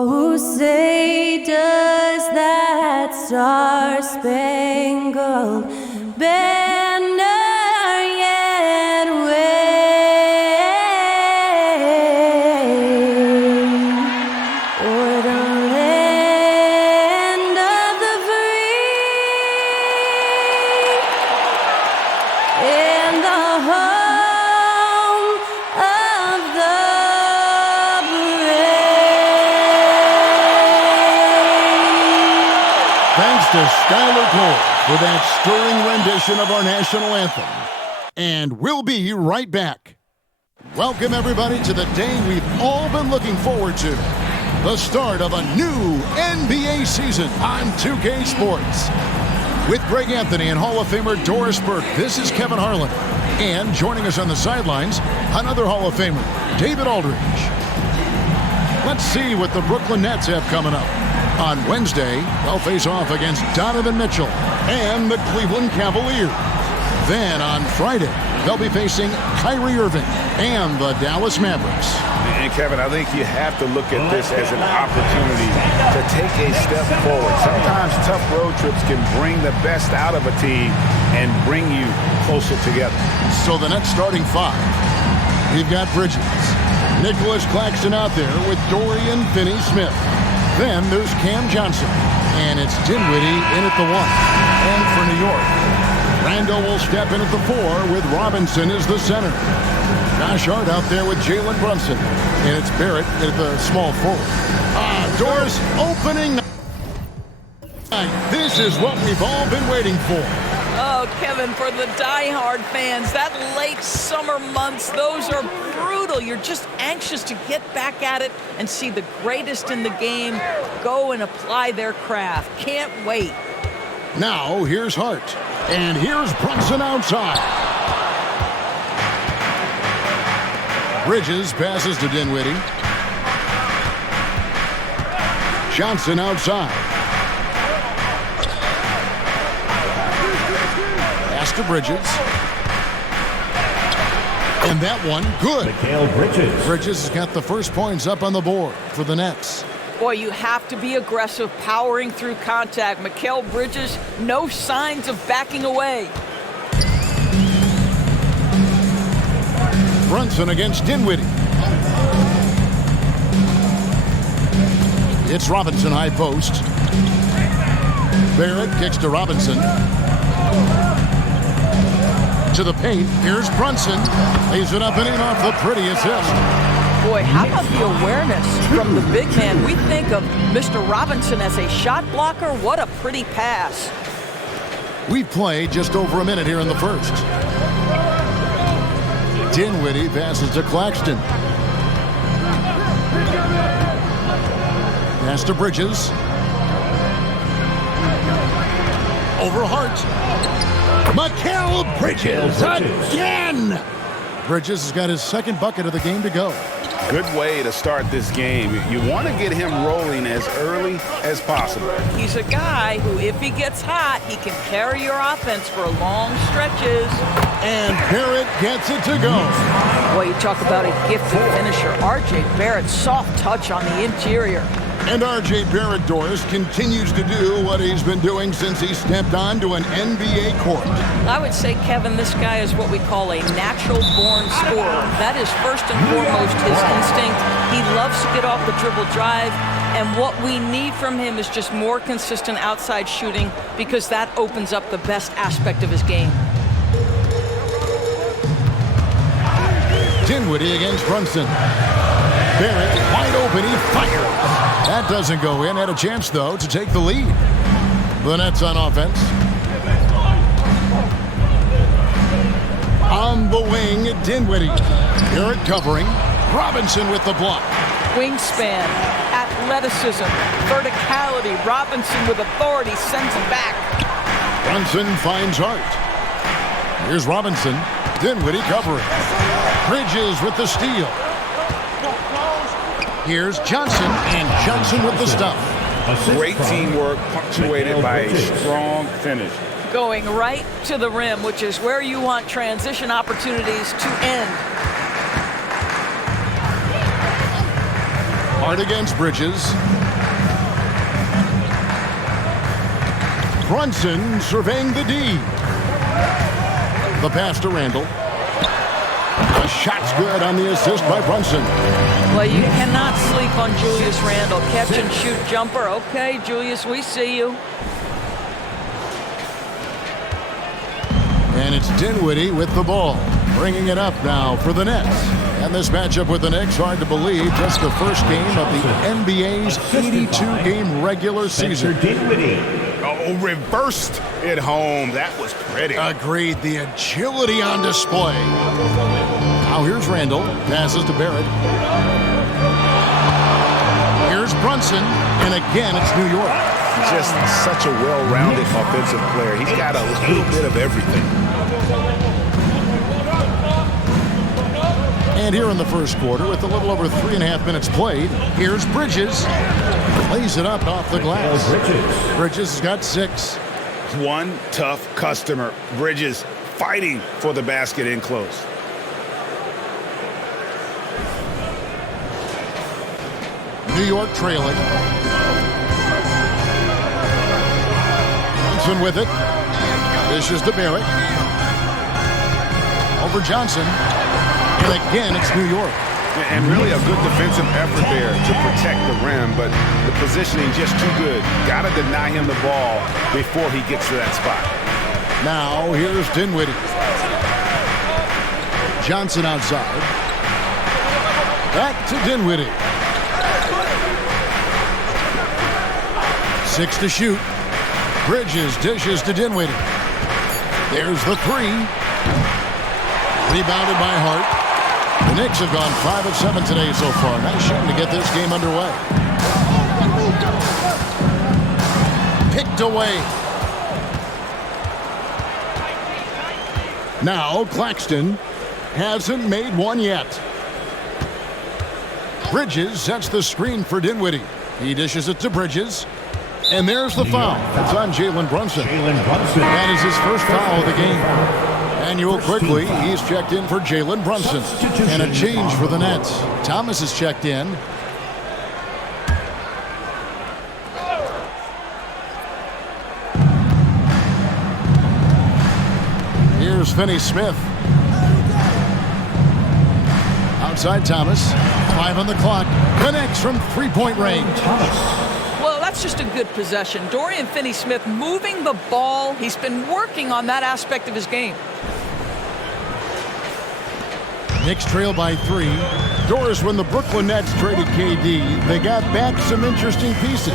Oh, say does that star-spangled banner yet wave o'er the land of the free and the home of the Thanks to Skylar Cole for that stirring rendition of our national anthem. And we'll be right back. Welcome, everybody, to the day we've all been looking forward to. The start of a new NBA season on 2K Sports. With Greg Anthony and Hall of Famer Doris Burke, this is Kevin Harlan. And joining us on the sidelines, another Hall of Famer, David Aldridge. Let's see what the Brooklyn Nets have coming up. On Wednesday, they'll face off against Donovan Mitchell and the Cleveland Cavaliers. Then on Friday, they'll be facing Kyrie Irving and the Dallas Mavericks. And Kevin, I think you have to look at this as an opportunity to take a step forward. Sometimes tough road trips can bring the best out of a team and bring you closer together. So the Nets starting five. We've got Bridges, Nicholas Claxton out there with Dorian Finney-Smith. Then there's Cam Johnson, and it's Dinwiddie in at the one. And for New York, Randall will step in at the four with Robinson as the center. Josh Hart out there with Jalen Brunson, and it's Barrett at the small forward. Doors opening night. This is what we've all been waiting for. Oh, Kevin, for the diehard fans, that late summer months, those are brutal. You're just anxious to get back at it and see the greatest in the game go and apply their craft. Can't wait. Now, here's Hart. And here's Brunson outside. Bridges passes to Dinwiddie. Johnson outside. Pass to Bridges. And that one, good. Bridges has got the first points up on the board for the Nets. Boy, you have to be aggressive, powering through contact. Mikal Bridges, no signs of backing away. Brunson against Dinwiddie. It's Robinson high post. Barrett kicks to Robinson. To the paint. Here's Brunson. Lays it up and in off the pretty assist. Boy, how about the awareness from the big man? We think of Mr. Robinson as a shot blocker. What a pretty pass. We've played just over a minute here in the first. Dinwiddie passes to Claxton. Pass to Bridges. Over Hart. Mikal Bridges again! Bridges has got his second bucket of the game to go. Good way to start this game. You want to get him rolling as early as possible. He's a guy who, if he gets hot, he can carry your offense for long stretches. And Barrett gets it to go. Boy, you talk about a gifted finisher. R.J. Barrett, soft touch on the interior. And R.J. Barrett, Doris, continues to do what he's been doing since he stepped onto an NBA court. I would say, Kevin, this guy is what we call a natural-born scorer. That is first and foremost his instinct. He loves to get off the dribble drive, and what we need from him is just more consistent outside shooting, because that opens up the best aspect of his game. Dinwiddie against Brunson. Barrett wide open, he fires. That doesn't go in. Had a chance, though, to take the lead. The Nets on offense. On the wing, Dinwiddie. Barrett covering. Robinson with the block. Wingspan, athleticism, verticality. Robinson with authority sends it back. Brunson finds Hart. Here's Robinson. Dinwiddie covering. Bridges with the steal. Here's Johnson, and Johnson with the stuff. Great teamwork punctuated by a strong finish. Going right to the rim, which is where you want transition opportunities to end. Hard against Bridges. Brunson surveying the D. The pass to Randall. The shot's good on the assist by Brunson. Well, you cannot sleep on Julius Randle. Catch and shoot jumper. Okay, Julius, we see you. And it's Dinwiddie with the ball, bringing it up now for the Nets. And this matchup with the Knicks, hard to believe, just the first game of the NBA's 82-game regular season. Oh, reversed it home. That was pretty. Agreed. The agility on display. Now here's Randall. Passes to Barrett. Here's Brunson. And again, it's New York. Just such a well-rounded offensive player. He's got a little bit of everything. And here in the first quarter, with a little over 3.5 minutes played, here's Bridges. Lays it up off the glass. Bridges has got 6. One tough customer. Bridges fighting for the basket in close. New York trailing. Johnson with it. Dishes to Barrett. Over Johnson. And again, it's New York. And really a good defensive effort there to protect the rim, but the positioning just too good. Got to deny him the ball before he gets to that spot. Now, here's Dinwiddie. Johnson outside. Back to Dinwiddie. 6 to shoot. Bridges dishes to Dinwiddie. There's the 3. Rebounded by Hart. The Knicks have gone 5 of 7 today so far. Nice shooting to get this game underway. Picked away. Now Claxton hasn't made one yet. Bridges sets the screen for Dinwiddie. He dishes it to Bridges. And there's the foul. It's on Jalen Brunson. That is his first foul of the game. And you will quickly, he's checked in for Jalen Brunson. And a change for the Nets. Thomas is checked in. Here's Finney-Smith. Outside Thomas. 5 on the clock. Connects from three-point range. Well, that's just a good possession. Dorian Finney-Smith moving the ball. He's been working on that aspect of his game. Knicks trail by 3. Doris, when the Brooklyn Nets traded KD, they got back some interesting pieces,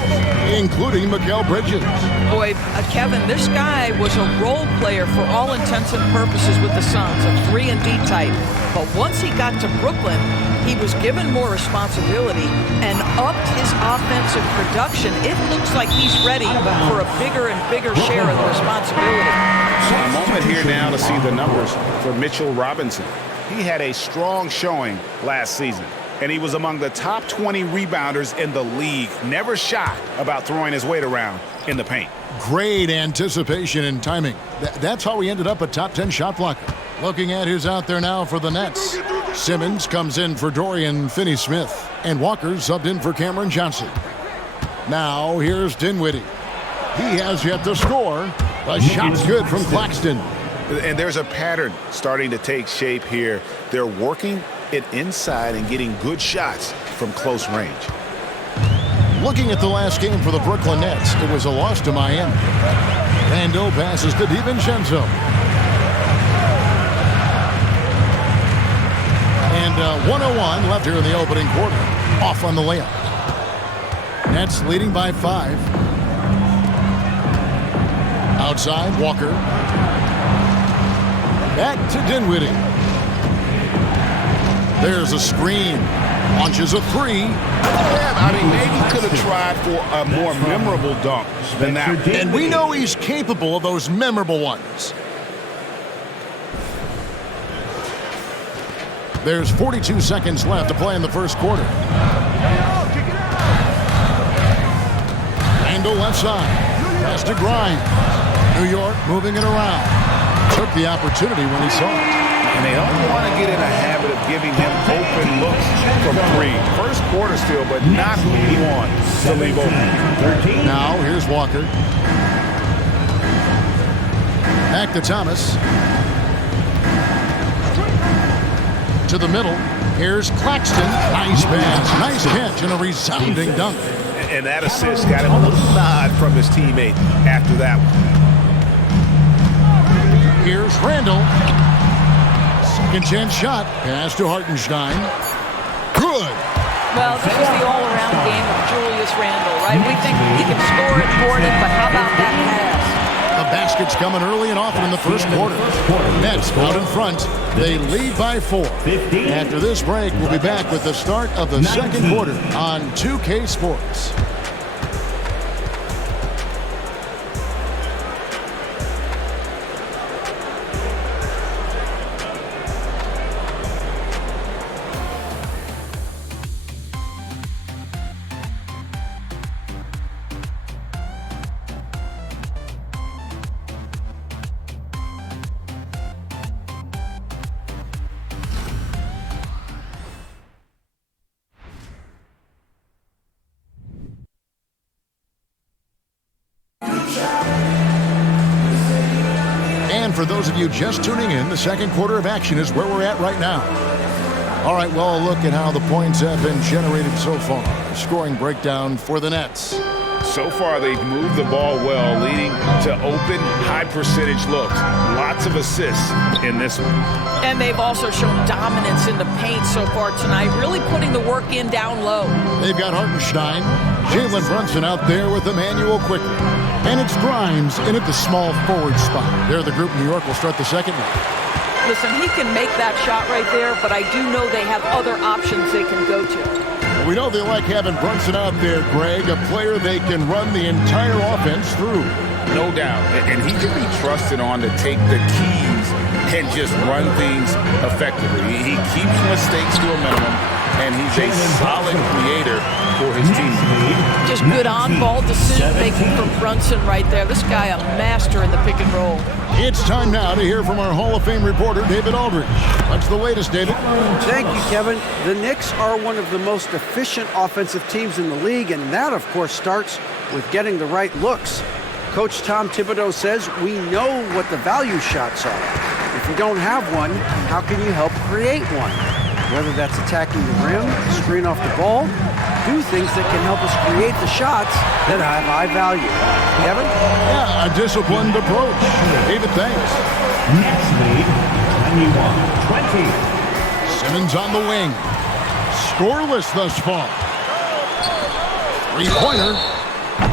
including Mikal Bridges. Boy, Kevin, this guy was a role player for all intents and purposes with the Suns, a 3-and-D type. But once he got to Brooklyn, he was given more responsibility and upped his offensive production. It looks like he's ready for a bigger and bigger share of the responsibility. A moment here now to see the numbers for Mitchell Robinson. He had a strong showing last season, and he was among the top 20 rebounders in the league. Never shy about throwing his weight around in the paint. Great anticipation and timing. That's how he ended up a top 10 shot blocker. Looking at who's out there now for the Nets. Simmons comes in for Dorian Finney-Smith, and Walker subbed in for Cameron Johnson. Now here's Dinwiddie. He has yet to score. The shot's good from Claxton. And there's a pattern starting to take shape here. They're working it inside and getting good shots from close range. Looking at the last game for the Brooklyn Nets, it was a loss to Miami. Randall passes to DiVincenzo. And 1:01 left here in the opening quarter. Off on the layup. Nets leading by 5. Outside, Walker. Back to Dinwiddie. There's a screen. Launches a 3. Yeah, I mean, maybe he could have tried for a more memorable dunk than that. And we know he's capable of those memorable ones. There's 42 seconds left to play in the first quarter. Randall left side. Pass to Grimes. New York moving it around. Took the opportunity when he saw it. And and they don't want to get in a habit of giving him open looks from three. First quarter still, but not who he wants to leave open. Now, here's Walker. Back to Thomas. To the middle. Here's Claxton. Nice pass. Nice catch and a resounding dunk. And that assist got him a little nod from his teammate after that one. Here's Randall. Second chance shot. Pass to Hartenstein. Good. Well, this is the all-around game of Julius Randle, right? We think he can score it, board it, but how about that pass? The basket's coming early and often in the first quarter. Nets out in front. They lead by 4. After this break, we'll be back with the start of the second quarter on 2K Sports. And for those of you just tuning in, the second quarter of action is where we're at right now. All right, well, a look at how the points have been generated so far. Scoring breakdown for the Nets. So far, they've moved the ball well, leading to open, high-percentage looks. Lots of assists in this one. And they've also shown dominance in the paint so far tonight, really putting the work in down low. They've got Hartenstein, Jalen Brunson out there with Emmanuel quickly. And it's Grimes in at the small forward spot. There, the group New York will start the second one. Listen, he can make that shot right there, but I do know they have other options they can go to. We know they like having Brunson out there, Greg, a player they can run the entire offense through. No doubt. And he can be trusted on to take the keys and just run things effectively. He keeps mistakes to a minimum, and he's a solid creator for his team. Just good on-ball decision-making from Brunson right there. This guy a master in the pick and roll. It's time now to hear from our Hall of Fame reporter, David Aldridge. What's the latest, David? Thank you, Kevin. The Knicks are one of the most efficient offensive teams in the league, and that, of course, starts with getting the right looks. Coach Tom Thibodeau says we know what the value shots are. If you don't have one, how can you help create one? Whether that's attacking the rim, screen off the ball, do things that can help us create the shots that have high value. Kevin? Yeah, a disciplined approach. David, thanks. Next lead, 21-20. Simmons on the wing. Scoreless thus far. Three-pointer.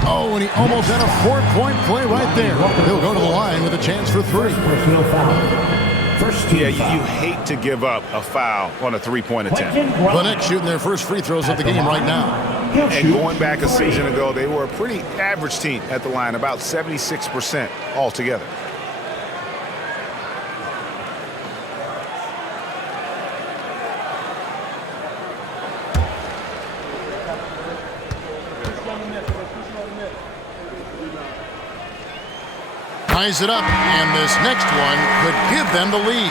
Oh, and he almost had a 4-point play right there. He'll go to the line with a chance for 3. Personal foul. First team Yeah, foul. you hate to give up a foul on a three-point attempt. The Knicks shooting their first free throws of the game right now. And going back a season ago, they were a pretty average team at the line, about 76% altogether. Ties it up, and this next one could give them the lead.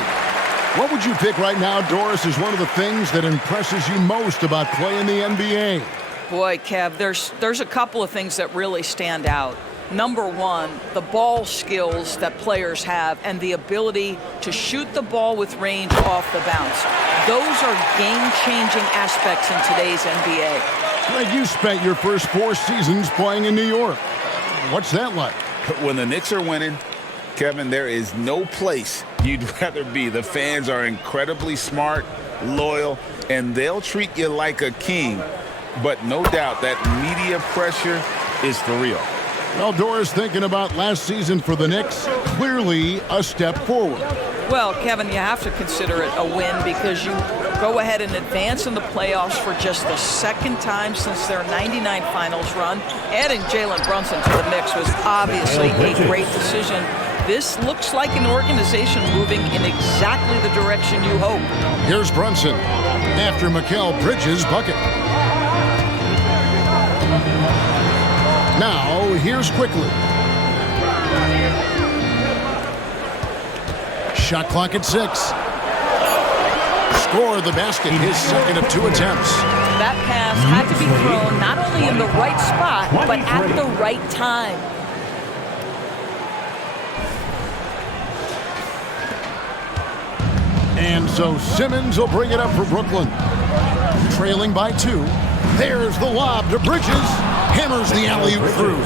What would you pick right now, Doris, is one of the things that impresses you most about playing the NBA? Boy, Kev, there's a couple of things that really stand out. Number one, the ball skills that players have and the ability to shoot the ball with range off the bounce. Those are game-changing aspects in today's NBA. Greg, you spent your first 4 seasons playing in New York. What's that like? When the Knicks are winning, Kevin, there is no place you'd rather be. The fans are incredibly smart, loyal, and they'll treat you like a king. But no doubt that media pressure is for real. Well, Doris, thinking about last season for the Knicks, clearly a step forward. Well, Kevin, you have to consider it a win because you go ahead and advance in the playoffs for just the second time since their '99 finals run. Adding Jalen Brunson to the mix was obviously a great decision. This looks like an organization moving in exactly the direction you hope. Here's Brunson after Mikal Bridges' bucket. Now, here's Quickly. Shot clock at 6. score the basket, his second of 2 attempts. That pass had to be thrown not only in the right spot, but at the right time. And so Simmons will bring it up for Brooklyn. Trailing by 2. There's the lob to Bridges. Hammers the alley-oop through.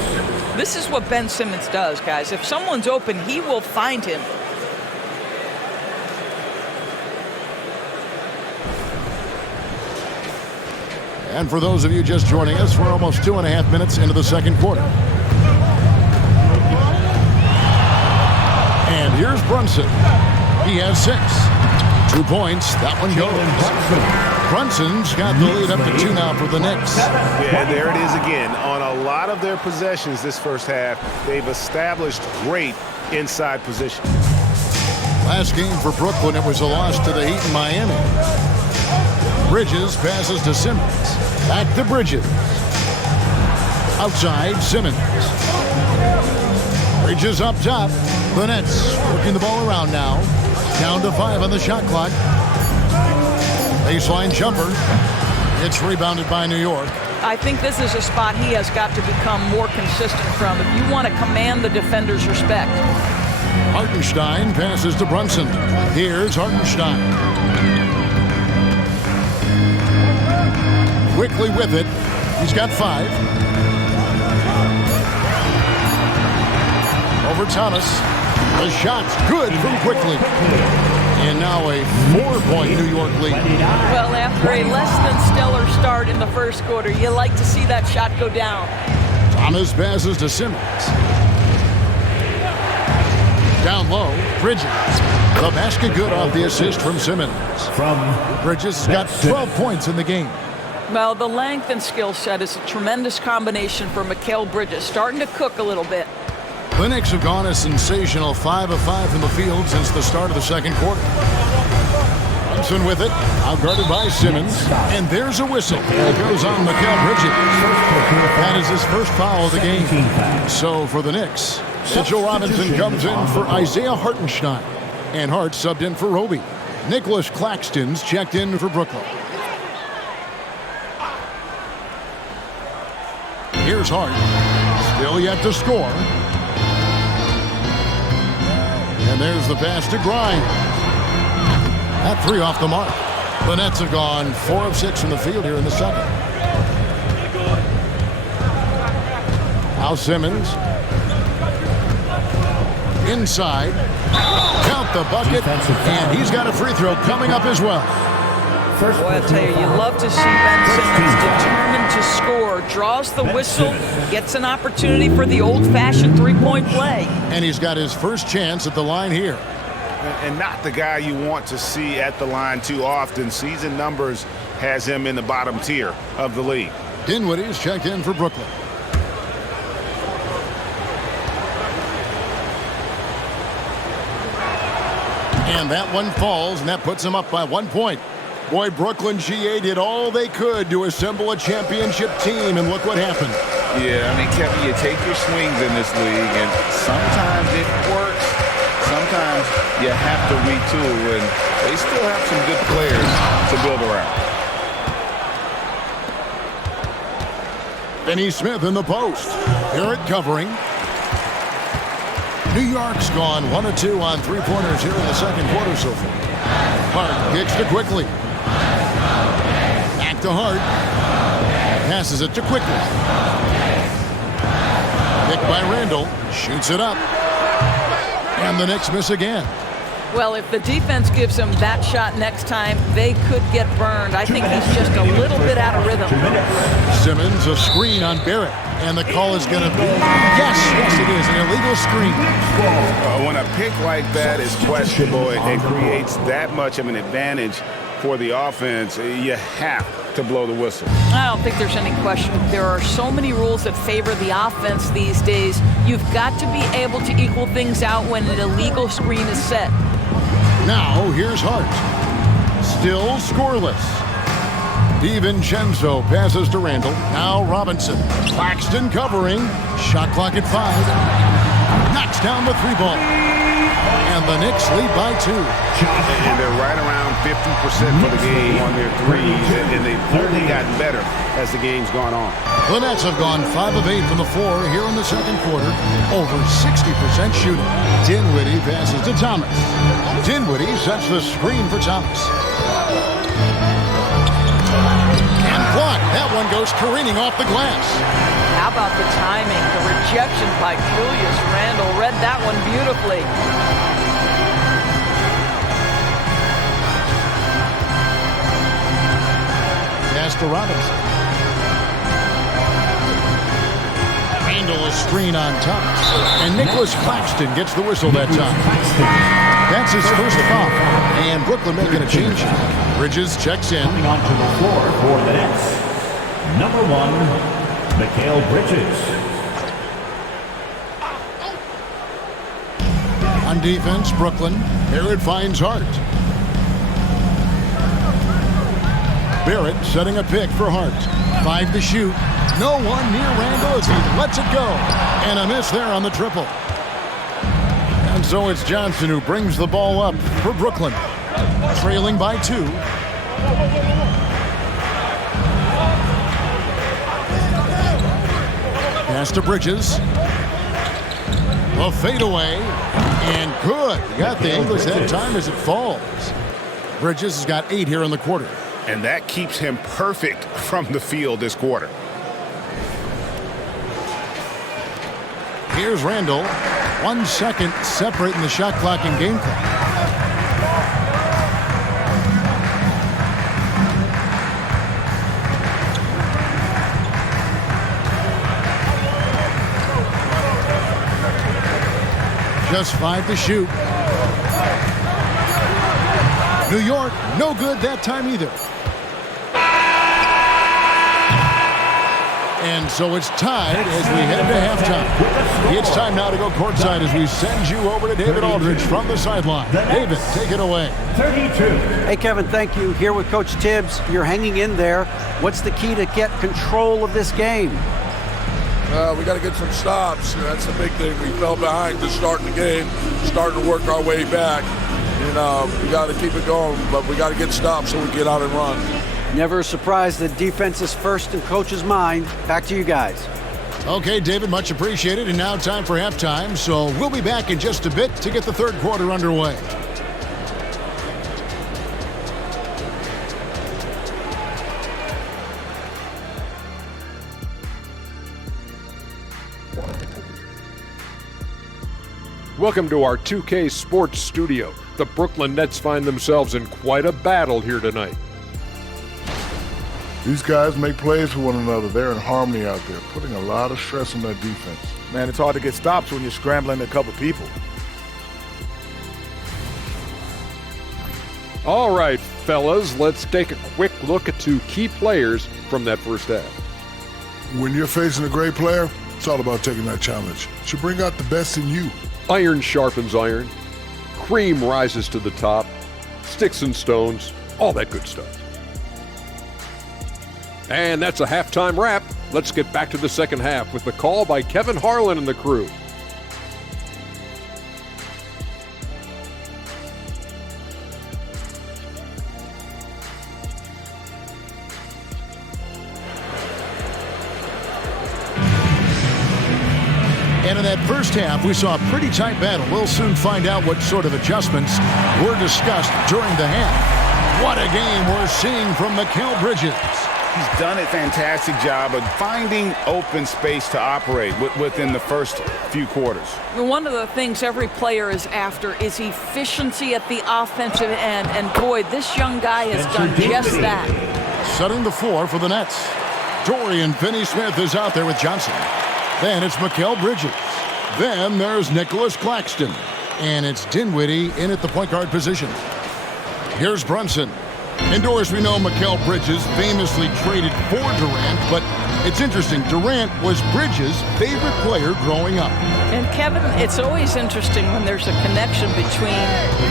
This is what Ben Simmons does, guys. If someone's open, he will find him. And for those of you just joining us, we're almost 2.5 minutes into the second quarter. And here's Brunson. He has 6. 2 points. That one goes. Brunson's got the lead up to 2 now for the Knicks. Yeah, there it is again. On a lot of their possessions this first half, they've established great inside position. Last game for Brooklyn, it was a loss to the Heat in Miami. Bridges passes to Simmons. Back to Bridges. Outside, Simmons. Bridges up top. The Nets working the ball around now. Down to 5 on the shot clock. Baseline jumper. It's rebounded by New York. I think this is a spot he has got to become more consistent from if you want to command the defender's respect. Hartenstein passes to Brunson. Here's Hartenstein. Quickly with it. He's got 5. Over Thomas. The shot's good from Quickly. And now a 4-point New York lead. Well, after a less than stellar start in the first quarter, you like to see that shot go down. Thomas passes to Simmons. Down low, Bridges. The basket good off the assist from Simmons. Bridges has got 12 points in the game. Well, the length and skill set is a tremendous combination for Mikal Bridges, starting to cook a little bit. The Knicks have gone a sensational 5 of 5 from the field since the start of the second quarter. Brunson with it, outguarded by Simmons, and there's a whistle. It goes on Mikal Bridges. That is his first foul of the game. So for the Knicks, Mitchell Robinson comes in for Isaiah Hartenstein, and Hart subbed in for Roby. Nicholas Claxton's checked in for Brooklyn. Here's Hart, still yet to score. And there's the pass to Grimes. That 3 off the mark. The Nets have gone 4 of 6 from the field here in the second. Now Simmons. Inside. Count the bucket. And he's got a free throw coming up as well. Boy, I tell you, you love to see Ben Simmons determined to score, draws the whistle, gets an opportunity for the old-fashioned three-point play. And he's got his first chance at the line here. And not the guy you want to see at the line too often. Season numbers has him in the bottom tier of the league. Dinwiddie's checked in for Brooklyn. And that one falls, and that puts him up by 1 point. Boy, Brooklyn GA did all they could to assemble a championship team, and look what happened. Yeah, I mean, Kevin, you take your swings in this league, and sometimes it works. Sometimes you have to retool, and they still have some good players to build around. Finney Smith in the post. Barrett covering. New York's gone 1 of 2 on three-pointers here in the second quarter so far. Hart kicks to Quickly. Back to Hart. Passes it to Quickly. Picked by Randall. Shoots it up. And the Knicks miss again. Well, if the defense gives him that shot next time, they could get burned. I think he's just a little bit out of rhythm. Simmons, a screen on Barrett. And the call is going to be, yes, it is, an illegal screen. When a pick like that is questionable, it creates that much of an advantage for the offense. You have to blow the whistle. I don't think there's any question. There are so many rules that favor the offense these days. You've got to be able to equal things out when an illegal screen is set. Now, here's Hart. Still scoreless. DiVincenzo passes to Randall. Now Robinson. Claxton covering. Shot clock at 5. Knocks down the 3 ball. and the Knicks lead by 2. And they're right around 50% for the game on their threes, and they've only gotten better as the game's gone on. The Nets have gone 5 of 8 from the floor here in the second quarter, over 60% shooting. Dinwiddie passes to Thomas. Dinwiddie sets the screen for Thomas. And blocked. That one goes careening off the glass. How about the timing? The rejection by Julius Randle. Read that one beautifully. Pass to Robinson. Randle a screen on Thomas. And Nicholas Claxton gets the whistle that time. That's his first foul. And Brooklyn making a change. Bridges checks in. Coming onto the floor for the Nets, number 1, Mikal Bridges. On defense, Brooklyn. Barrett finds Hart. Barrett setting a pick for Hart. 5 to shoot. No one near Randle as he lets it go. And a miss there on the triple. And so it's Johnson who brings the ball up for Brooklyn. Trailing by 2. Pass to Bridges. A fadeaway. And good. Got the English that time as it falls. Bridges has got 8 here in the quarter. And that keeps him perfect from the field this quarter. Here's Randle. 1 second separating the shot clock and game clock. Just 5 to shoot. New York, no good that time either. And so it's tied as we head to halftime. It's time now to go courtside as we send you over to David Aldridge from the sideline. David, take it away. 32. Hey, Kevin, thank you. Here with Coach Tibbs. You're hanging in there. What's the key to get control of this game? We got to get some stops. That's the big thing. We fell behind to start the game, starting to work our way back. We got to keep it going, but we got to get stops so we get out and run. Never a surprise that defense is first in Coach's mind. Back to you guys. Okay, David, much appreciated. And now time for halftime. So we'll be back in just a bit to get the third quarter underway. Welcome to our 2K Sports Studio. The Brooklyn Nets find themselves in quite a battle here tonight. These guys make plays for one another. They're in harmony out there, putting a lot of stress on that defense. Man, it's hard to get stops when you're scrambling to cover people. All right, fellas, let's take a quick look at 2 key players from that first half. When you're facing a great player, it's all about taking that challenge. It should bring out the best in you. Iron sharpens iron. Cream rises to the top. Sticks and stones. All that good stuff. And that's a halftime wrap. Let's get back to the second half with the call by Kevin Harlan and the crew. And in that first half, we saw a pretty tight battle. We'll soon find out what sort of adjustments were discussed during the half. What a game we're seeing from Mikal Bridges. He's done a fantastic job of finding open space to operate within the first few quarters. One of the things every player is after is efficiency at the offensive end. And boy, this young guy has done just that. Setting the floor for the Nets. Dorian Finney-Smith is out there with Johnson. Then it's Mikal Bridges. Then there's Nicholas Claxton. And it's Dinwiddie in at the point guard position. Here's Brunson. Indoors, we know Mikal Bridges famously traded for Durant, but it's interesting. Durant was Bridges' favorite player growing up. And Kevin, it's always interesting when there's a connection between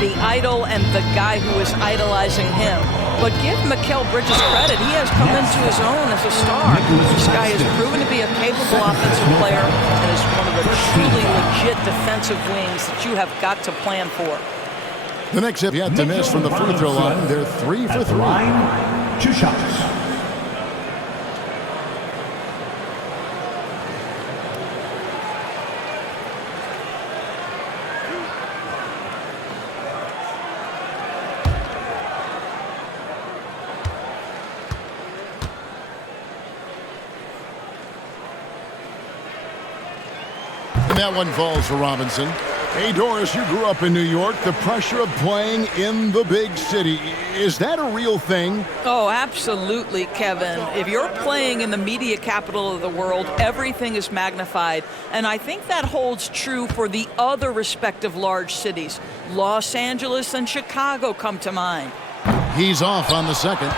the idol and the guy who is idolizing him. But give Mikal Bridges credit. He has come into his own as a star. This guy has proven to be a capable offensive player and is one of the truly legit defensive wings that you have got to plan for. The Knicks have yet to miss from the free throw line. They're 3 for 3. Line, 2 shots. And that one falls for Robinson. Hey, Doris, you grew up in New York. The pressure of playing in the big city, is that a real thing? Oh, absolutely, Kevin. If you're playing in the media capital of the world, everything is magnified. And I think that holds true for the other respective large cities. Los Angeles and Chicago come to mind. He's off on the second.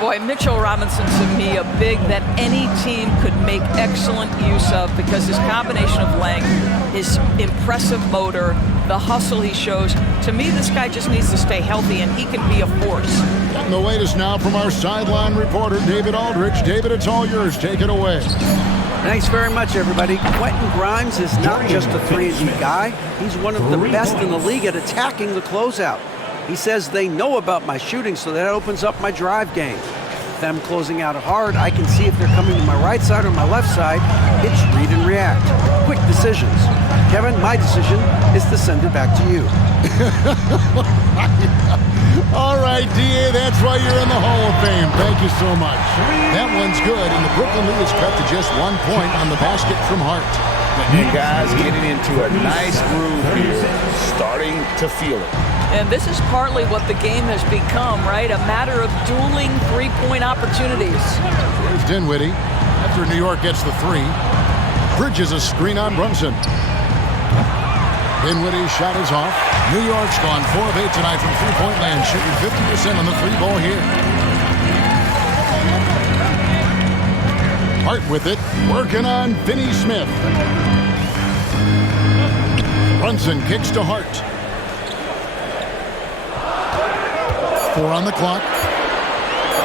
Boy, Mitchell Robinson, to me, a big that any team could make excellent use of because his combination of length, his impressive motor, the hustle he shows. To me, this guy just needs to stay healthy, and he can be a force. And the latest now from our sideline reporter, David Aldrich. David, it's all yours. Take it away. Thanks very much, everybody. Quentin Grimes is not just a 3-and-D guy. He's one of the best in the league at attacking the closeout. He says they know about my shooting, so that opens up my drive game. Them closing out hard, I can see if they're coming to my right side or my left side. It's read and react. Quick decisions. Kevin, my decision is to send it back to you. All right, D.A., that's why you're in the Hall of Fame. Thank you so much. That one's good, and the Brooklyn Nets cut to just 1 point on the basket from Hart. And guys getting into a nice groove here, starting to feel it. And this is partly what the game has become, right? A matter of dueling three-point opportunities. Here's Dinwiddie after New York gets the 3. Bridges a screen on Brunson. Dinwiddie's shot is off. New York's gone 4 of 8 tonight from three-point land, shooting 50% on the 3-ball here. Hart with it, working on Finney Smith. Brunson kicks to Hart. 4 on the clock.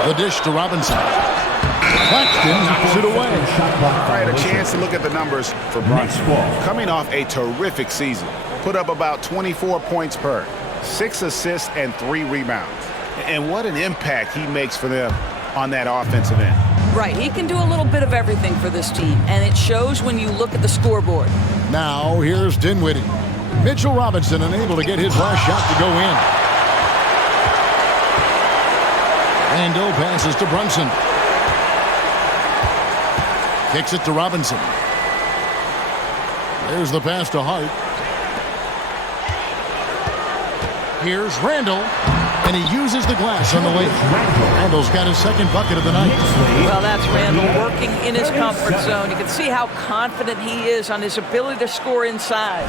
The dish to Robinson. Claxton knocks it away. All right, a chance to look at the numbers for Brunson. Coming off a terrific season. Put up about 24 points per, 6 assists and 3 rebounds. And what an impact he makes for them on that offensive end. Right, he can do a little bit of everything for this team, and it shows when you look at the scoreboard. Now here's Dinwiddie. Mitchell Robinson unable to get his last shot to go in. Randall passes to Brunson. Kicks it to Robinson. There's the pass to Hart. Here's Randall, and he uses the glass on the way. Randall's got his second bucket of the night. Well, that's Randall working in his comfort zone. You can see how confident he is on his ability to score inside.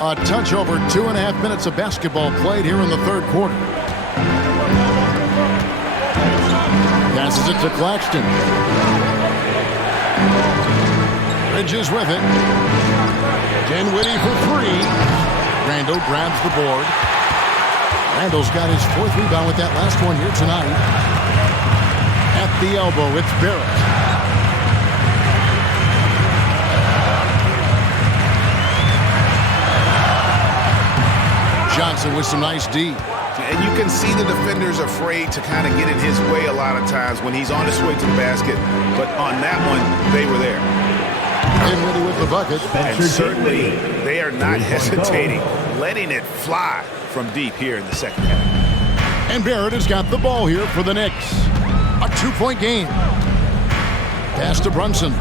A touch over 2.5 minutes of basketball played here in the third quarter. Passes it to Claxton. Bridges with it. Dinwiddie for 3. Randall grabs the board. Randall's got his 4th rebound with that last one here tonight. At the elbow, it's Barrett. Johnson with some nice D. And you can see the defenders afraid to kind of get in his way a lot of times when he's on his way to the basket. But on that one, they were there. Dinwiddie with the bucket. And certainly, they are not hesitating, letting it fly from deep here in the second half. And Barrett has got the ball here for the Knicks. A 2-point game. Pass to Brunson.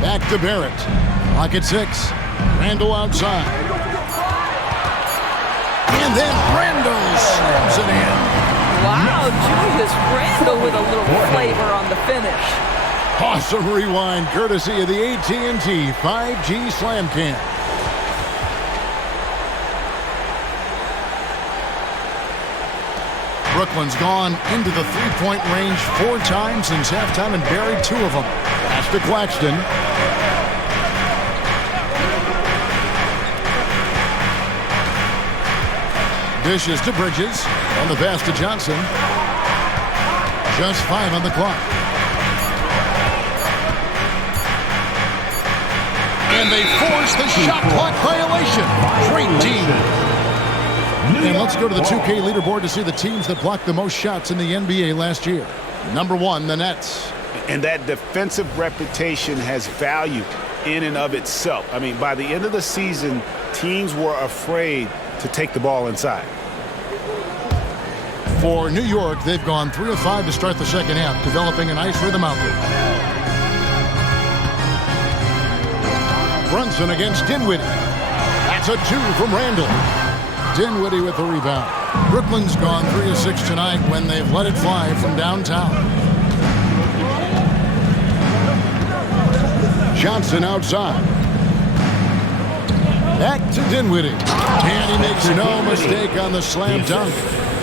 Back to Barrett. Clock at 6. Randall outside. And then Randall slams it in. Wow, Julius Randall with a little flavor on the finish. Awesome rewind courtesy of the AT&T 5G Slam Cam. Brooklyn's gone into the three-point range 4 times since halftime and buried 2 of them. Pass to Claxton. Dishes to Bridges. On the pass to Johnson. Just 5 on the clock. And they force the shot clock violation. Great team. And let's go to the 2K leaderboard to see the teams that blocked the most shots in the NBA last year. Number 1, the Nets. And that defensive reputation has value in and of itself. I mean, by the end of the season, teams were afraid to take the ball inside. For New York, they've gone 3 of 5 to start the second half, developing a nice rhythm out there. Brunson against Dinwiddie. That's a 2 from Randall. Dinwiddie with the rebound. Brooklyn's gone 3 of 6 tonight when they've let it fly from downtown. Johnson outside. Back to Dinwiddie. And he makes no mistake on the slam dunk.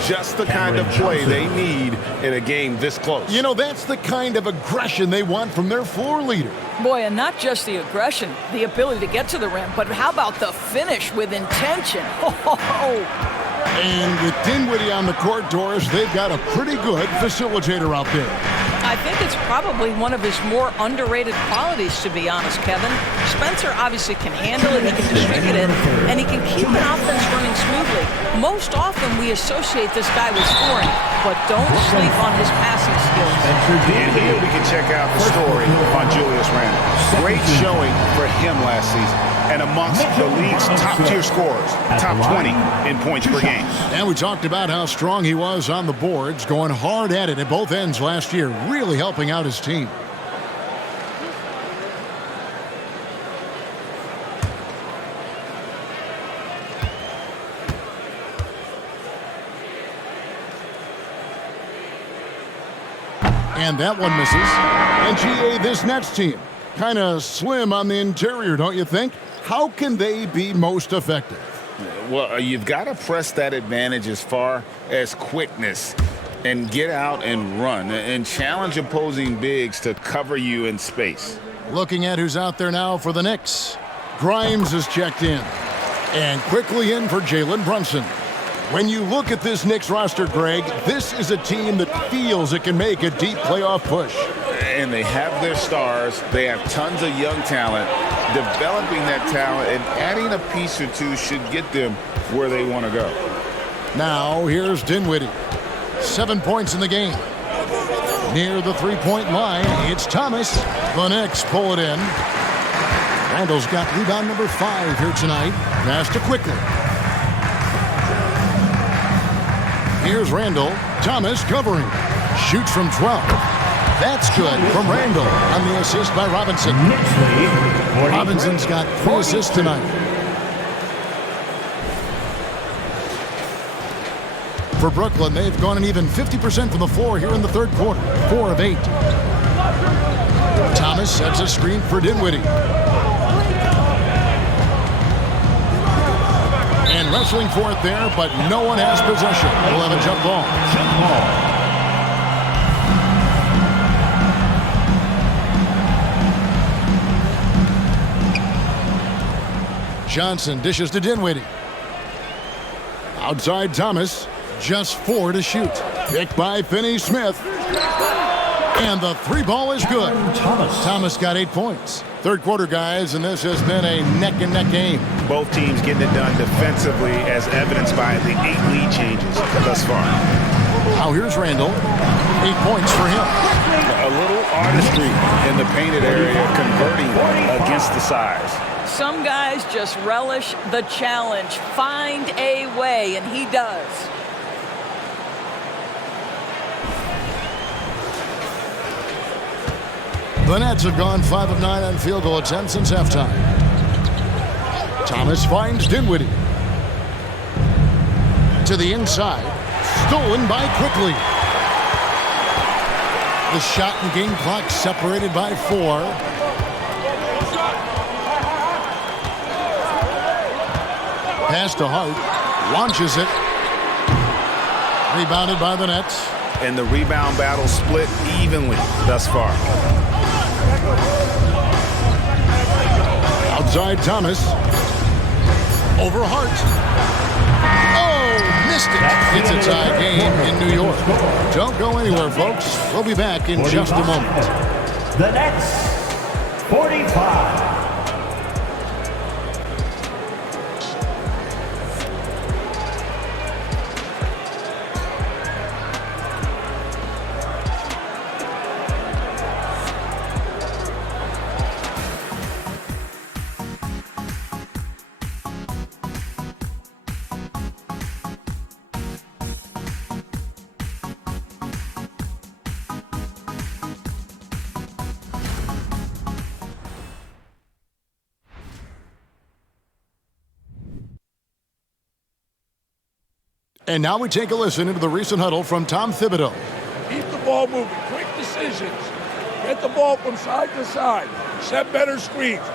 Just the kind of play they need in a game this close. You know, that's the kind of aggression they want from their floor leader. Boy, and not just the aggression, the ability to get to the rim, but how about the finish with intention? And with Dinwiddie on the court, Doris, they've got a pretty good facilitator out there. I think it's probably one of his more underrated qualities, to be honest, Kevin. Spencer obviously can handle it, he can distribute it, and he can keep an offense running smoothly. Most often we associate this guy with scoring, but don't sleep on his passing skills. And here we can check out the story on Julius Randle. Great showing for him last season, and amongst the league's top-tier scorers, top 20 in points per game. And we talked about how strong he was on the boards, going hard at it at both ends last year, really helping out his team. And that one misses. And GA, this Nets team, kind of slim on the interior, don't you think? How can they be most effective? Well, you've got to press that advantage as far as quickness and get out and run and challenge opposing bigs to cover you in space. Looking at who's out there now for the Knicks. Grimes is checked in. And quickly in for Jalen Brunson. When you look at this Knicks roster, Greg, this is a team that feels it can make a deep playoff push. And they have their stars. They have tons of young talent. Developing that talent and adding a piece or two should get them where they want to go. Now, here's Dinwiddie. 7 points in the game. Near the three-point line, it's Thomas. The Knicks pull it in. Randall's got rebound number 5 here tonight. Pass to Quickly. Here's Randall. Thomas covering. Shoots from 12. That's good from Randall on the assist by Robinson. Robinson's got 3 assists tonight. For Brooklyn, they've gone an even 50% from the floor here in the third quarter. 4 of 8. Thomas sets a screen for Dinwiddie. And wrestling for it there, but no one has possession. We'll have a jump ball. Johnson dishes to Dinwiddie. Outside Thomas. Just 4 to shoot. Picked by Finney-Smith. And the 3 ball is good. Thomas got 8 points. Third quarter, guys, and this has been a neck-and-neck game. Both teams getting it done defensively, as evidenced by the 8 lead changes thus far. Now here's Randall. 8 points for him. A little artistry in the painted area, converting against the size. Some guys just relish the challenge. Find a way, and he does. The Nets have gone 5 of 9 on field goal attempts since halftime. Thomas finds Dinwiddie. To the inside. Stolen by Quickly. The shot and game clock separated by 4. Pass to Hart. Launches it. Rebounded by the Nets. And the rebound battle split evenly thus far. Outside Thomas. Over Hart. Oh, instant. It's a tie game in New York. Don't go anywhere, folks. We'll be back in just a moment. The Nets, 45. And now we take a listen into the recent huddle from Tom Thibodeau. Keep the ball moving. Quick decisions. Get the ball from side to side. Set better screens.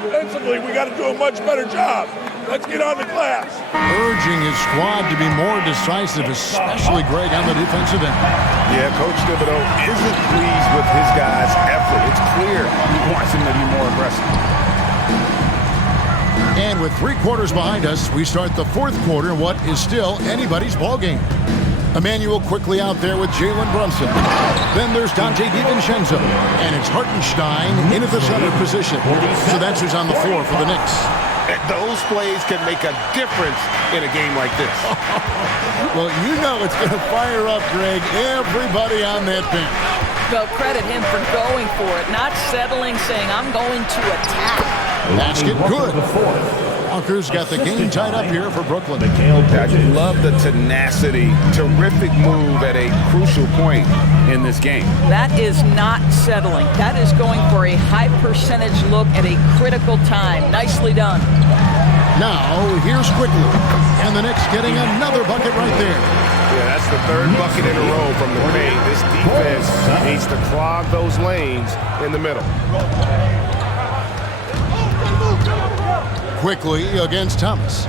Defensively, we got to do a much better job. Let's get on the glass. Urging his squad to be more decisive, especially Greg on the defensive end. Yeah, Coach Thibodeau isn't pleased with his guys' effort. It's clear he wants him to be more aggressive. And with 3 quarters behind us, we start the 4th quarter in what is still anybody's ball game. Emmanuel quickly out there with Jalen Brunson. Then there's Dante DiVincenzo, and it's Hartenstein into the center position. So that's who's on the floor for the Knicks. Those plays can make a difference in a game like this. Well, you know it's going to fire up, Greg, everybody on that bench. Well, credit him for going for it, not settling, saying, I'm going to attack. Basket good. Walker's got the game tied up here for Brooklyn. I love the tenacity. Terrific move at a crucial point in this game. That is not settling. That is going for a high percentage look at a critical time. Nicely done. Now, here's Quickly. And the Knicks getting another bucket right there. Yeah, that's the 3rd bucket in a row from the paint. This defense needs to clog those lanes in the middle. Quickly against Thomas.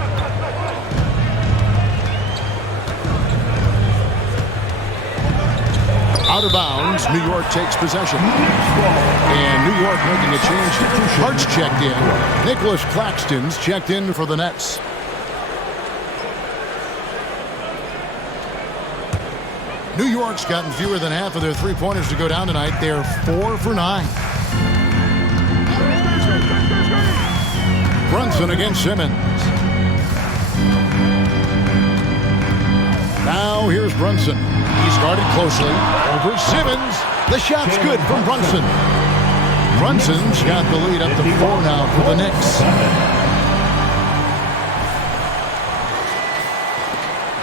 Out of bounds, New York takes possession. And New York making a change. Hart's checked in. Nicholas Claxton's checked in for the Nets. New York's gotten fewer than half of their 3-pointers to go down tonight. They're 4 for 9. Brunson against Simmons. Now here's Brunson. He's guarded closely. Over Simmons. The shot's good from Brunson. Brunson's got the lead up to 4 now for the Knicks.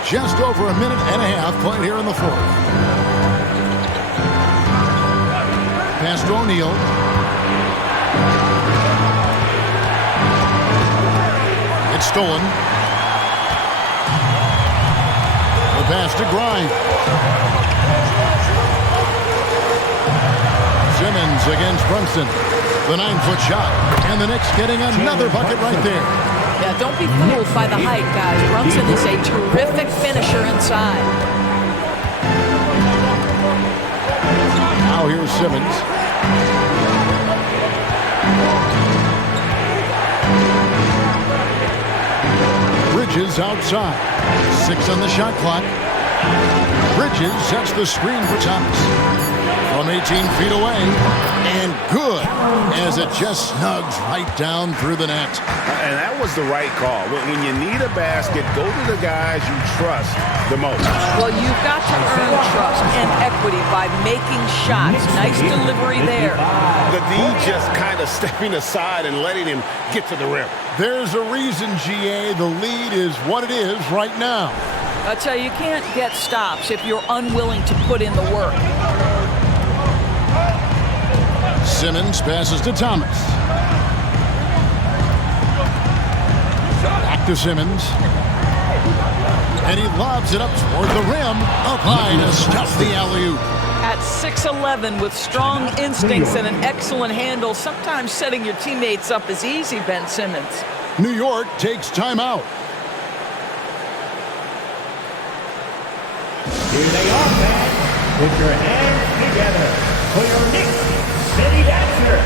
Just over a minute and a half played here in the 4th. Pass to O'Neal. It's stolen. The pass to Grimes. Simmons against Brunson. The 9-foot shot. And the Knicks getting another bucket right there. Yeah, don't be fooled by the height, guys. Brunson is a terrific finisher inside. Now here's Simmons. Bridges outside. 6 on the shot clock. Bridges sets the screen for Thomas. From 18 feet away. And good as it just snugs right down through the net. And that was the right call. When you need a basket, go to the guys you trust the most. Well, you've got to earn trust and equity by making shots. Nice delivery there. The D just kind of stepping aside and letting him get to the rim. There's a reason, GA, the lead is what it is right now. I tell you, you can't get stops if you're unwilling to put in the work. Simmons passes to Thomas. Back to Simmons. And he lobs it up toward the rim. Up high to stuff the alley-oop. At 6'11", with strong instincts and an excellent handle, sometimes setting your teammates up is easy, Ben Simmons. New York takes timeout. Here they are, fans. Put your hands together for your Knicks City Dancer.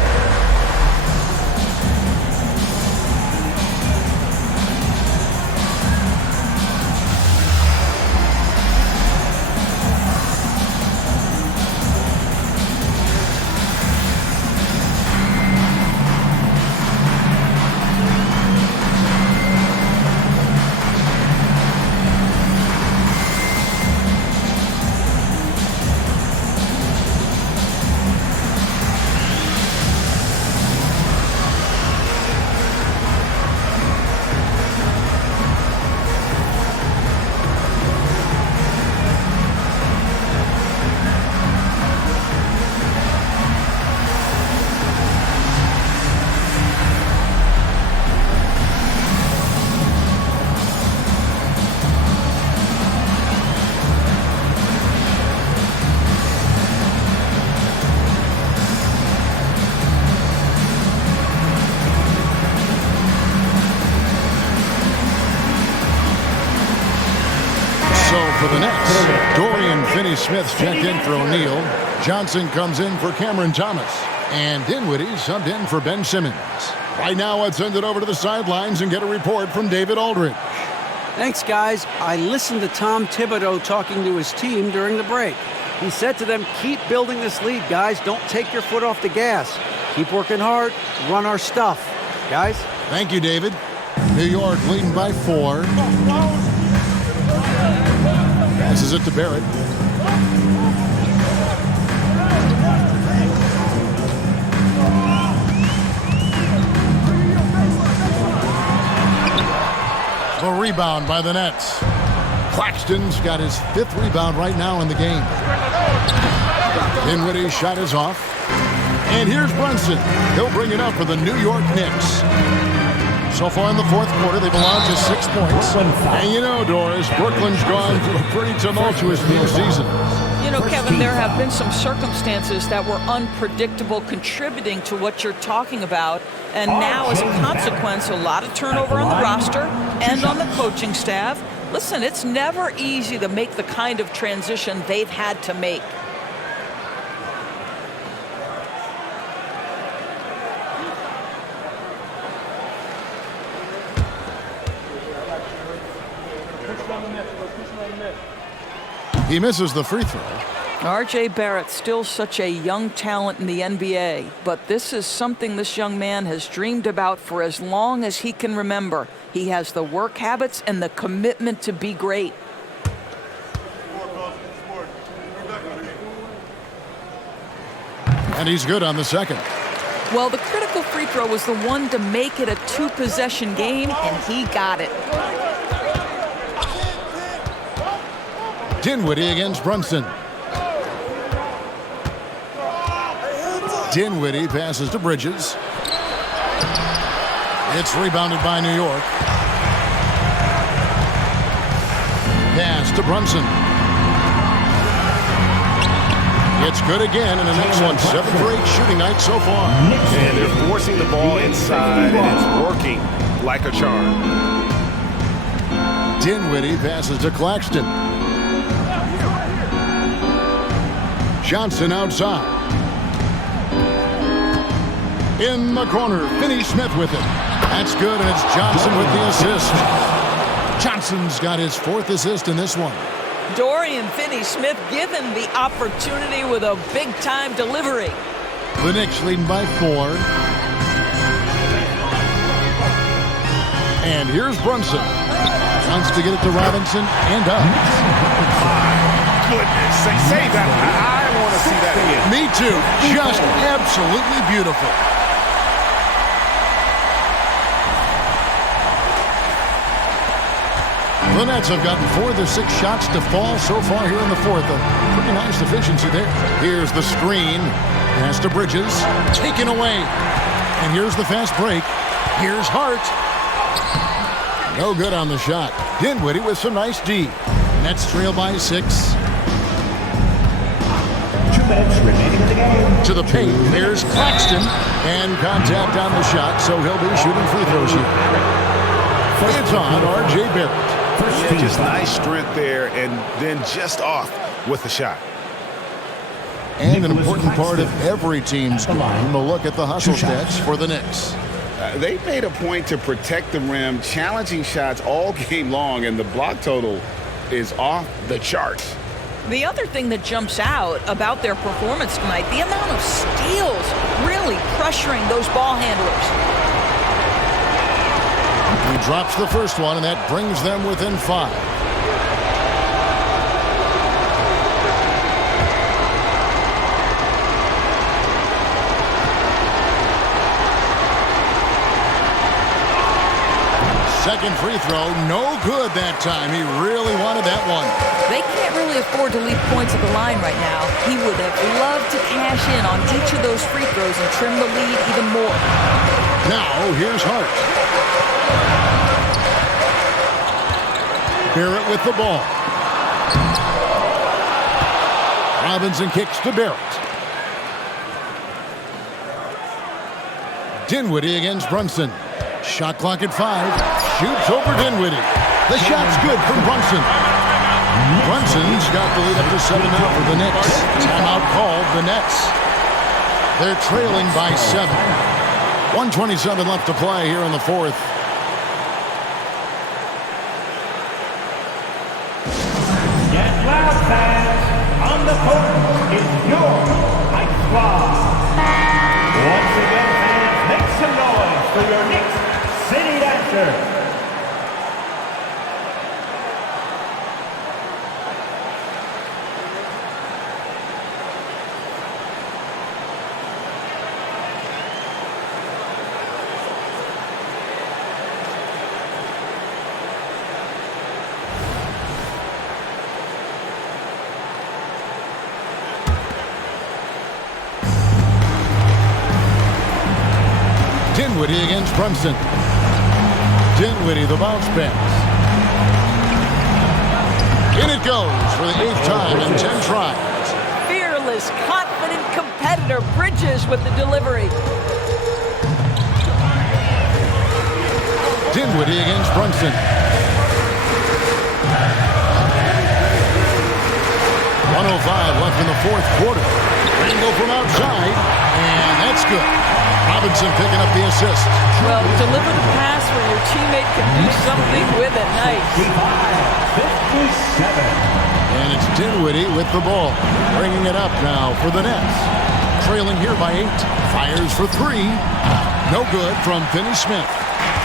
So for the Nets, Dorian Finney-Smith's checked in for O'Neal. Johnson comes in for Cameron Thomas. And Dinwiddie subbed in for Ben Simmons. Right now, let's send it over to the sidelines and get a report from David Aldridge. Thanks, guys. I listened to Tom Thibodeau talking to his team during the break. He said to them, keep building this lead, guys. Don't take your foot off the gas. Keep working hard. Run our stuff. Guys? Thank you, David. New York leading by 4. Passes it to Barrett. The rebound by the Nets. Claxton's got his 5th rebound right now in the game. Dinwiddie's shot is off. And here's Brunson. He'll bring it up for the New York Knicks. So far in the 4th quarter, they've allowed just 6 points. And you know, Doris, Brooklyn's gone through a pretty tumultuous few seasons. You know, Kevin, there have been some circumstances that were unpredictable contributing to what you're talking about. And now, as a consequence, a lot of turnover on the roster and on the coaching staff. Listen, it's never easy to make the kind of transition they've had to make. He misses the free throw. R.J. Barrett, still such a young talent in the NBA, but this is something this young man has dreamed about for as long as he can remember. He has the work habits and the commitment to be great. And he's good on the second. Well, the critical free throw was the one to make it a 2-possession game, and he got it. Dinwiddie against Brunson. Dinwiddie passes to Bridges. It's rebounded by New York. Pass to Brunson. It's good again, and the next one, 7 for 8 shooting night so far. And they're forcing the ball inside, and it's working like a charm. Dinwiddie passes to Claxton. Johnson outside. In the corner, Finney-Smith with it. That's good, and it's Johnson with the assist. Johnson's got his 4th assist in this one. Dorian Finney-Smith given the opportunity with a big-time delivery. The Knicks leading by 4. And here's Brunson. Wants to get it to Robinson and up. My goodness. Say that. I want to see that again. Me too. Just absolutely beautiful. The Nets have gotten 4 of their 6 shots to fall so far here in the 4th. A pretty nice efficiency there. Here's the screen. Pass to Bridges. Taken away. And here's the fast break. Here's Hart. No good on the shot. Dinwiddie with some nice D. Nets trail by 6. 2 minutes remaining in the game. To the paint. There's Claxton. And contact on the shot, so he'll be shooting free throws here. It's on R.J. Barrett. Yeah, just nice strength there, and then just off with the shot. And an important part of every team's game to look at the hustle stats for the Knicks. They made a point to protect the rim, challenging shots all game long, and the block total is off the charts. The other thing that jumps out about their performance tonight, the amount of steals really pressuring those ball handlers. He drops the first one, and that brings them within 5. Second free throw, no good that time. He really wanted that one. They can't really afford to leave points at the line right now. He would have loved to cash in on each of those free throws and trim the lead even more. Now, here's Hart. Barrett with the ball. Robinson kicks to Barrett. Dinwiddie against Brunson. Shot clock at 5. Shoots over Dinwiddie. The shot's good from Brunson. Brunson's got the lead up to 7 now for the Knicks. Timeout called the Nets. They're trailing by 7. 1:27 left to play here in the fourth. Get loud, fans. On the court is York Knicks. Once again, fans, make some noise for your Knicks City Dancers. Dinwiddie against Brunson. Dinwiddie, the bounce pass. In it goes for the 8th time in 10 tries. Fearless, confident competitor. Bridges with the delivery. Dinwiddie against Brunson. 1:05 left in the fourth quarter. Angle from outside, and that's good. Robinson picking up the assist. Well, deliver the pass where your teammate can do something with it. Nice. 57. And it's Dinwiddie with the ball. Bringing it up now for the Nets. Trailing here by 8. Fires for 3. No good from Finney-Smith.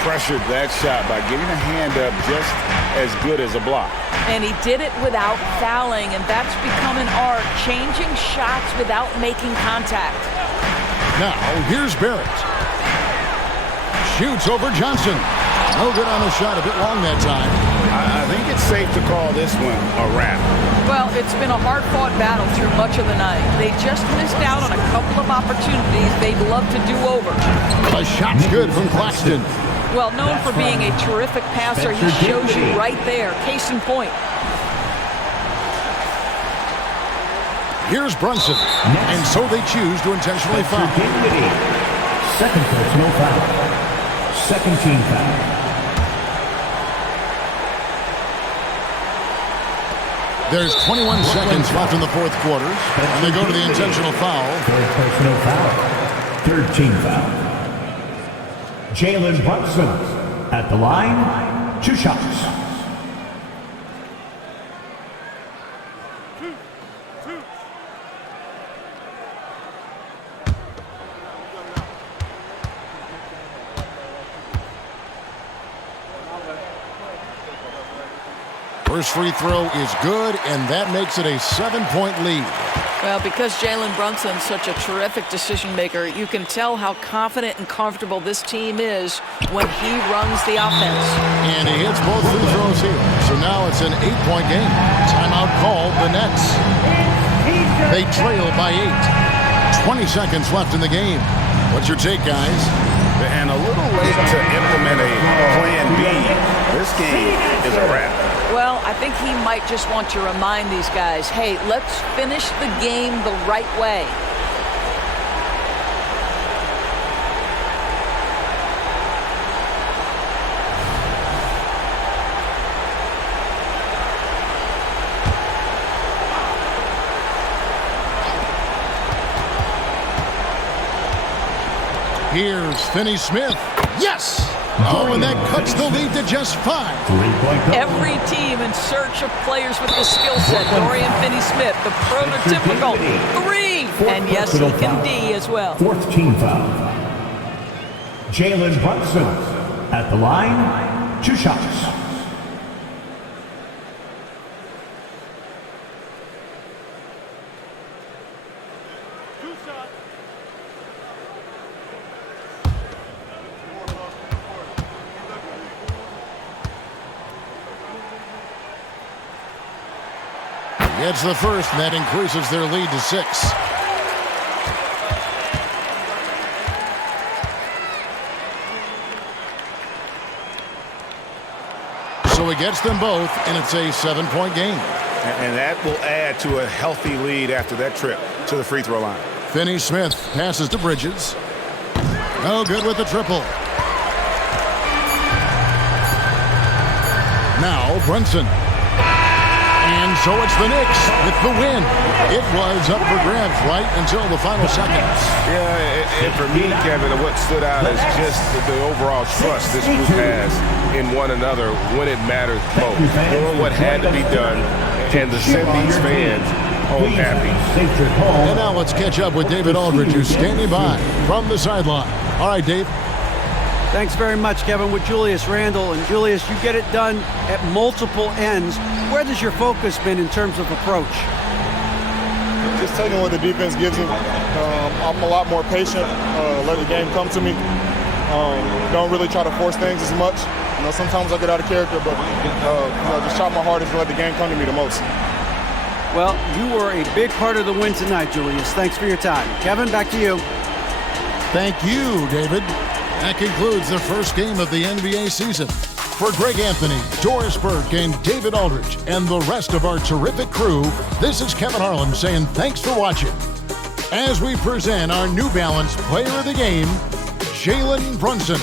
Pressured that shot by getting a hand up just as good as a block. And he did it without fouling, and that's become an art, changing shots without making contact. Now, here's Barrett. Shoots over Johnson. No good on the shot, a bit long that time. I think it's safe to call this one a wrap. Well, it's been a hard-fought battle through much of the night. They just missed out on a couple of opportunities they'd love to do over. A shot's good from Claxton. Well, known for being a terrific passer, he shows you right there. Case in point. Here's Brunson, and so they choose to intentionally foul. Second personal foul. Second team foul. There's 21 seconds left in the fourth quarter, and they go to the intentional foul. Third personal foul. Third team foul. Jalen Brunson at the line. 2 shots. First free throw is good, and that makes it a 7-point lead. Well, because Jalen Brunson's such a terrific decision maker, you can tell how confident and comfortable this team is when he runs the offense. And he hits both free throws here. So now it's an 8-point game. Timeout called the Nets. They trail by 8. 20 seconds left in the game. What's your take, guys? And a little late to implement a plan B. This game is a wrap. Well, I think he might just want to remind these guys, hey, let's finish the game the right way. Here's Finney-Smith. Yes! Oh, and that cuts the lead to just 5. Every team in search of players with the skill set. Dorian Finney-Smith, the prototypical 3. And yes, he can D as well. Fourth team foul. Jalen Brunson at the line. 2 shots. Gets the first, and that increases their lead to 6. So he gets them both, and it's a 7-point game. And that will add to a healthy lead after that trip to the free throw line. Finney-Smith passes to Bridges. No good with the triple. Now Brunson. And so it's the Knicks with the win. It was up for grabs right until the final seconds. Yeah, and for me, Kevin, what stood out is just the overall trust this group has in one another when it matters most. Doing what had to be done, and to send these fans home happy. And now let's catch up with David Aldridge, who's standing by from the sideline. All right, Dave. Thanks very much, Kevin, with Julius Randle. And Julius, you get it done at multiple ends. Where has your focus been in terms of approach? Just taking what the defense gives me. I'm a lot more patient, let the game come to me. Don't really try to force things as much. Sometimes I get out of character, but just try my hardest to let the game come to me the most. Well, you were a big part of the win tonight, Julius. Thanks for your time. Kevin, back to you. Thank you, David. That concludes the first game of the NBA season. For Greg Anthony, Doris Burke, and David Aldridge, and the rest of our terrific crew, this is Kevin Harlan saying thanks for watching. As we present our New Balance Player of the Game, Jalen Brunson.